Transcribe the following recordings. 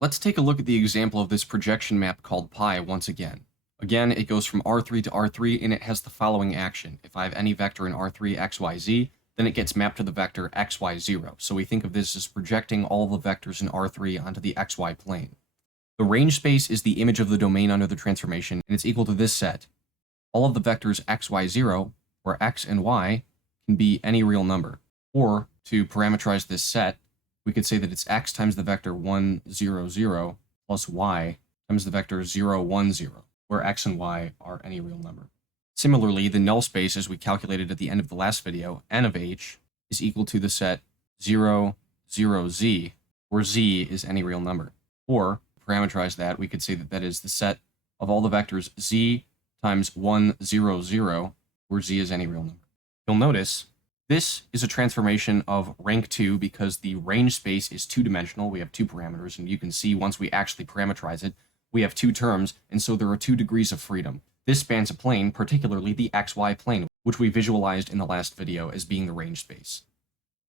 Let's take a look at the example of this projection map called pi once again. Again, it goes from R3 to R3, and it has the following action. If I have any vector in R3, x, y, z, then it gets mapped to the vector x, y, 0. So we think of this as projecting all the vectors in R3 onto the xy plane. The range space is the image of the domain under the transformation, and it's equal to this set. All of the vectors x, y, 0, where x and y can be any real number. Or, to parameterize this set, we could say that it's x times the vector 1, 0, 0, plus y times the vector 0, 1, 0, where x and y are any real number. Similarly, the null space, as we calculated at the end of the last video, n of h, is equal to the set 0, 0, z, where z is any real number. Or, to parameterize that, we could say that that is the set of all the vectors z times 1, 0, 0, where z is any real number. You'll notice this is a transformation of rank 2 because the range space is two-dimensional. We have two parameters, and you can see once we actually parameterize it, we have two terms, and so there are 2 degrees of freedom. This spans a plane, particularly the xy plane, which we visualized in the last video as being the range space.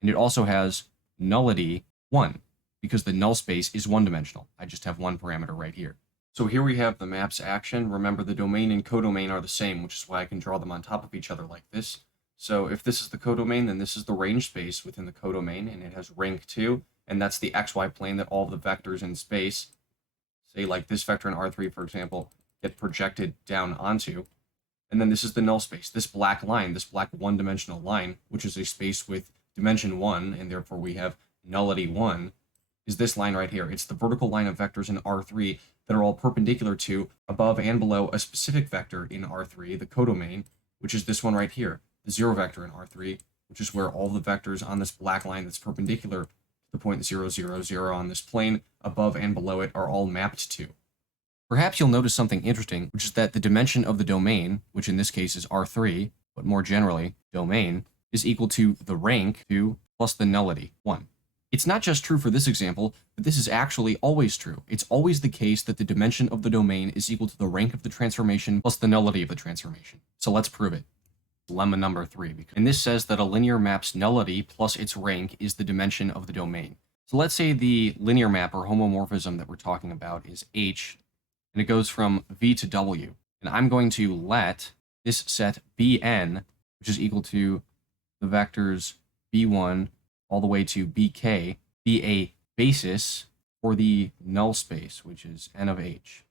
And it also has nullity 1, because the null space is one-dimensional. I just have one parameter right here. So here we have the map's action. Remember, the domain and codomain are the same, which is why I can draw them on top of each other like this. So if this is the codomain, then this is the range space within the codomain, and it has rank 2, and that's the xy plane that all the vectors in space, say like this vector in R3, for example, get projected down onto. And then this is the null space, this black line, this black one-dimensional line, which is a space with dimension 1, and therefore we have nullity 1, is this line right here. It's the vertical line of vectors in R3 that are all perpendicular to, above and below, a specific vector in R3, the codomain, which is this one right here. The 0 vector in R3, which is where all the vectors on this black line that's perpendicular to the point 0, 0, 0 on this plane, above and below it, are all mapped to. Perhaps you'll notice something interesting, which is that the dimension of the domain, which in this case is R3, but more generally, domain, is equal to the rank 2 plus the nullity 1. It's not just true for this example, but this is actually always true. It's always the case that the dimension of the domain is equal to the rank of the transformation plus the nullity of the transformation. So let's prove it. Lemma number 3, and this says that a linear map's nullity plus its rank is the dimension of the domain. So let's say the linear map or homomorphism that we're talking about is H, and it goes from V to W, and I'm going to let this set Bn, which is equal to the vectors B1 all the way to Bk, be a basis for the null space, which is n of H.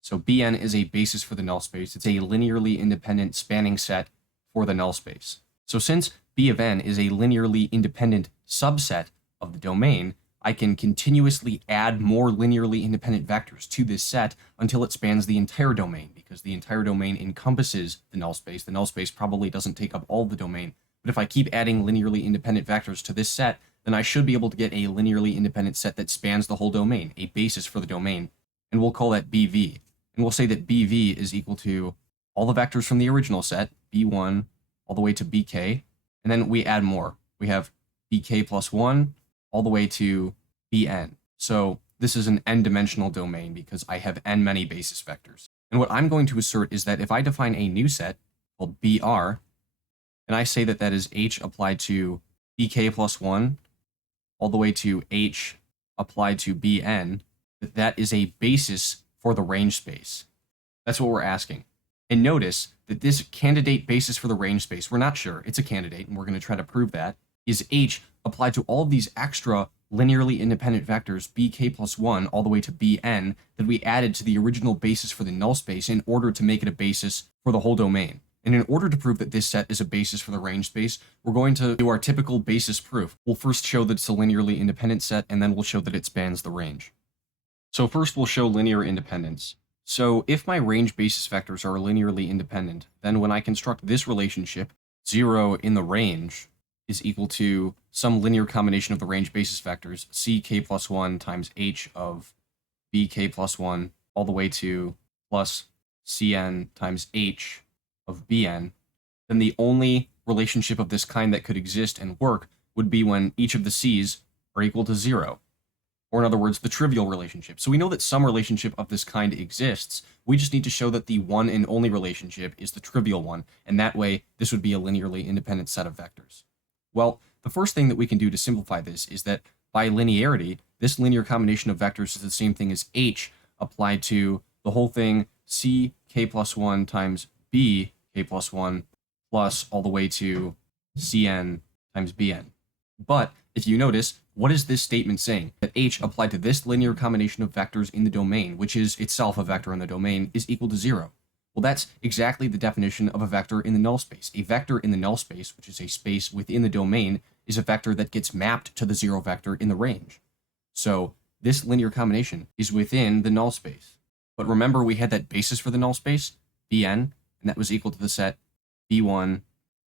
So Bn is a basis for the null space. It's a linearly independent spanning set for the null space. So since B of n is a linearly independent subset of the domain, I can continuously add more linearly independent vectors to this set until it spans the entire domain, because the entire domain encompasses the null space. The null space probably doesn't take up all of the domain, but if I keep adding linearly independent vectors to this set, then I should be able to get a linearly independent set that spans the whole domain, a basis for the domain, and we'll call that BV. And we'll say that BV is equal to all the vectors from the original set, B1 all the way to Bk, and then we add more. We have Bk plus 1 all the way to Bn. So this is an n-dimensional domain because I have n many basis vectors. And what I'm going to assert is that if I define a new set called Br, and I say that that is H applied to Bk plus 1 all the way to H applied to Bn, that that is a basis for the range space. That's what we're asking. And notice that this candidate basis for the range space, we're not sure, it's a candidate, and we're going to try to prove that, is H applied to all of these extra linearly independent vectors, Bk plus 1 all the way to Bn, that we added to the original basis for the null space in order to make it a basis for the whole domain. And in order to prove that this set is a basis for the range space, we're going to do our typical basis proof. We'll first show that it's a linearly independent set, and then we'll show that it spans the range. So first we'll show linear independence. So if my range basis vectors are linearly independent, then when I construct this relationship, 0 in the range is equal to some linear combination of the range basis vectors, ck plus 1 times h of bk plus 1 all the way to plus cn times h of bn, then the only relationship of this kind that could exist and work would be when each of the c's are equal to 0. Or in other words, the trivial relationship. So we know that some relationship of this kind exists. We just need to show that the one and only relationship is the trivial one, and that way this would be a linearly independent set of vectors. Well, the first thing that we can do to simplify this is that by linearity, this linear combination of vectors is the same thing as h applied to the whole thing c k plus 1 times b k plus 1 plus all the way to cn times bn. But if you notice, what is this statement saying? That h applied to this linear combination of vectors in the domain, which is itself a vector in the domain, is equal to 0. Well, that's exactly the definition of a vector in the null space. A vector in the null space, which is a space within the domain, is a vector that gets mapped to the 0 vector in the range. So this linear combination is within the null space. But remember, we had that basis for the null space, Bn, and that was equal to the set B1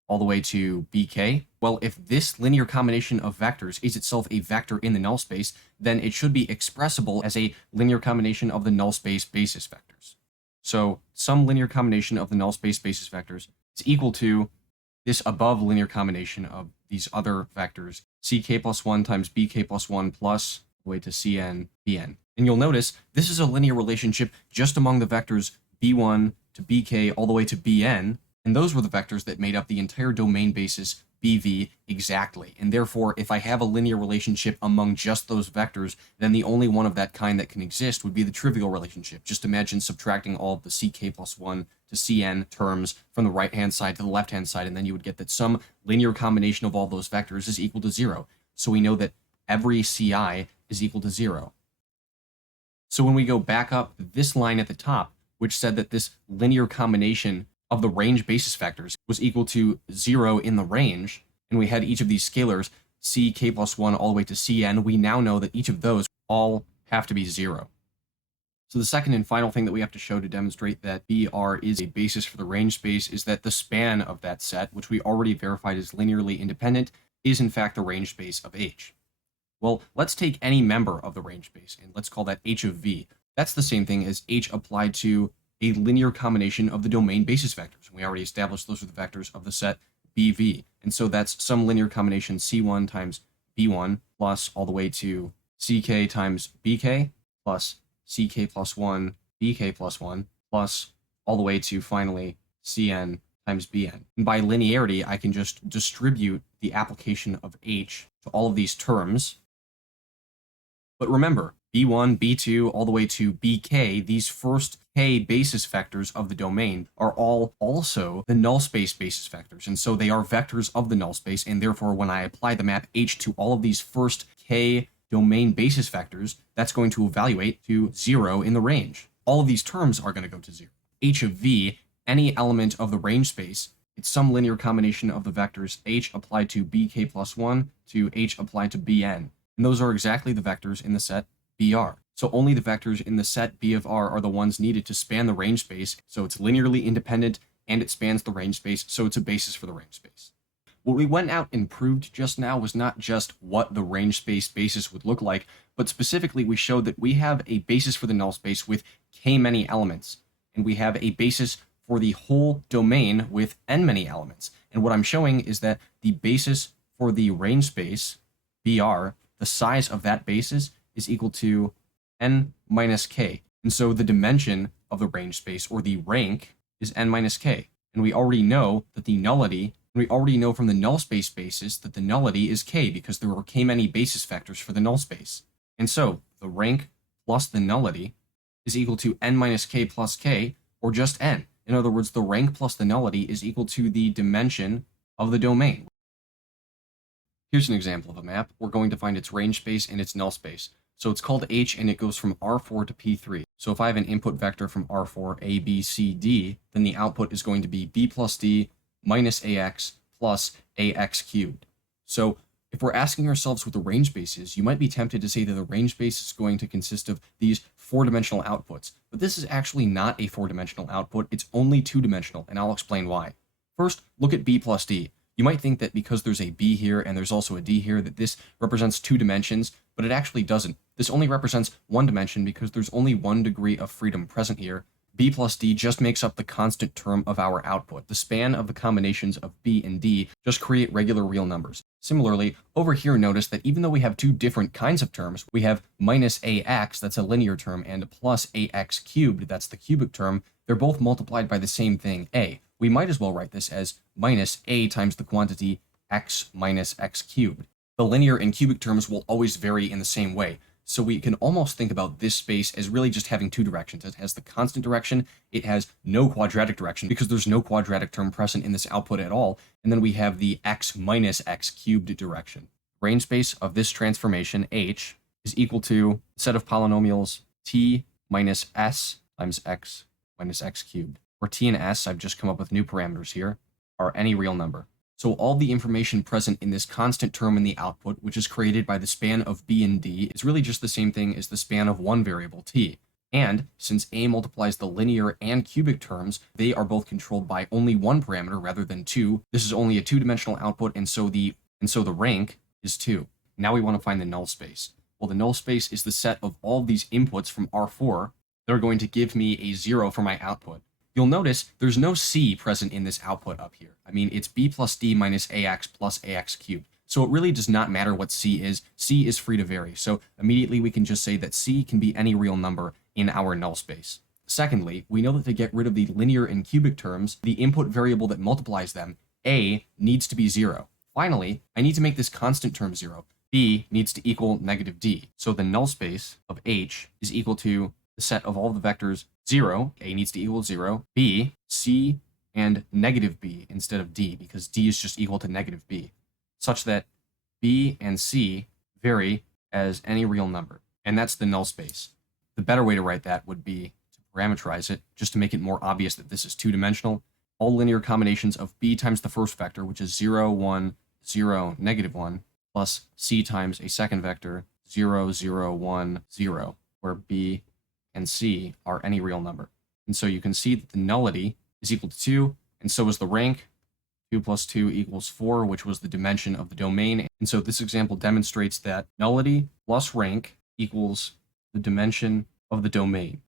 all the way to Bk. Well, if this linear combination of vectors is itself a vector in the null space, then it should be expressible as a linear combination of the null space basis vectors. So some linear combination of the null space basis vectors is equal to this above linear combination of these other vectors, ck plus 1 times bk plus 1 plus the way to cn bn. And you'll notice this is a linear relationship just among the vectors b1 to bk all the way to bn, and those were the vectors that made up the entire domain basis BV exactly. And therefore, if I have a linear relationship among just those vectors, then the only one of that kind that can exist would be the trivial relationship. Just imagine subtracting all of the ck plus 1 to cn terms from the right-hand side to the left-hand side, and then you would get that some linear combination of all those vectors is equal to 0. So we know that every ci is equal to 0. So when we go back up this line at the top, which said that this linear combination of the range basis vectors was equal to 0 in the range, and we had each of these scalars, ck plus 1 all the way to cn, we now know that each of those all have to be 0. So the second and final thing that we have to show to demonstrate that BR is a basis for the range space is that the span of that set, which we already verified is linearly independent, is in fact the range space of H. Well, let's take any member of the range space, and let's call that H of V. That's the same thing as H applied to a linear combination of the domain basis vectors. We already established those are the vectors of the set BV. And so that's some linear combination C1 times B1 plus all the way to CK times BK plus CK plus 1 BK plus 1 plus all the way to finally CN times BN. And by linearity, I can just distribute the application of H to all of these terms. But remember, B1, B2, all the way to BK, these first K basis vectors of the domain are all also the null space basis vectors. And so they are vectors of the null space, and therefore when I apply the map H to all of these first K domain basis vectors, that's going to evaluate to 0 in the range. All of these terms are going to go to 0. H of V, any element of the range space, it's some linear combination of the vectors H applied to BK plus 1 to H applied to BN. And those are exactly the vectors in the set BR. So only the vectors in the set B of R are the ones needed to span the range space, so it's linearly independent and it spans the range space, so it's a basis for the range space. What we went out and proved just now was not just what the range space basis would look like, but specifically we showed that we have a basis for the null space with k many elements, and we have a basis for the whole domain with n many elements. And what I'm showing is that the basis for the range space, BR, the size of that basis is equal to n minus k. And so the dimension of the range space, or the rank, is n minus k. And we already know that the nullity, we already know from the null space basis that the nullity is k, because there are k many basis vectors for the null space. And so the rank plus the nullity is equal to n minus k plus k, or just n. In other words, the rank plus the nullity is equal to the dimension of the domain. Here's an example of a map. We're going to find its range space and its null space. So it's called H, and it goes from R4 to P3. So if I have an input vector from R4, A, B, C, D, then the output is going to be B plus D minus AX plus AX cubed. So if we're asking ourselves what the range space is, you might be tempted to say that the range space is going to consist of these four-dimensional outputs. But this is actually not a four-dimensional output. It's only two-dimensional, and I'll explain why. First, look at B plus D. You might think that because there's a B here and there's also a D here, that this represents 2 dimensions, but it actually doesn't. This only represents 1 dimension because there's only 1 degree of freedom present here. B plus D just makes up the constant term of our output. The span of the combinations of B and D just create regular real numbers. Similarly, over here notice that even though we have 2 different kinds of terms, we have minus AX, that's a linear term, and plus AX cubed, that's the cubic term, they're both multiplied by the same thing, A. We might as well write this as minus A times the quantity X minus X cubed. The linear and cubic terms will always vary in the same way. So we can almost think about this space as really just having two directions. It has the constant direction, it has no quadratic direction because there's no quadratic term present in this output at all, and then we have the x minus x cubed direction. Range space of this transformation, h, is equal to a set of polynomials t minus s times x minus x cubed. For t and s, I've just come up with new parameters here, are any real number. So all the information present in this constant term in the output, which is created by the span of b and d, is really just the same thing as the span of one variable t. And since a multiplies the linear and cubic terms, they are both controlled by only one parameter rather than two. This is only a two-dimensional output, and so the rank is 2. Now we want to find the null space. Well, the null space is the set of all of these inputs from R4 that are going to give me a 0 for my output. You'll notice there's no c present in this output up here. I mean, it's b plus d minus ax plus ax cubed. So it really does not matter what c is. C is free to vary. So immediately we can just say that c can be any real number in our null space. Secondly, we know that to get rid of the linear and cubic terms, the input variable that multiplies them, a, needs to be 0. Finally, I need to make this constant term 0. B needs to equal negative d. So the null space of h is equal to the set of all the vectors 0, a needs to equal 0, b, c, and negative b instead of d, because d is just equal to negative b, such that b and c vary as any real number. And that's the null space. The better way to write that would be to parameterize it, just to make it more obvious that this is two-dimensional. All linear combinations of b times the first vector, which is 0, 1, 0, negative 1, plus c times a second vector, 0, 0, 1, 0, where b and c are any real number. And so you can see that the nullity is equal to 2, and so is the rank. 2 plus 2 equals 4, which was the dimension of the domain. And so this example demonstrates that nullity plus rank equals the dimension of the domain.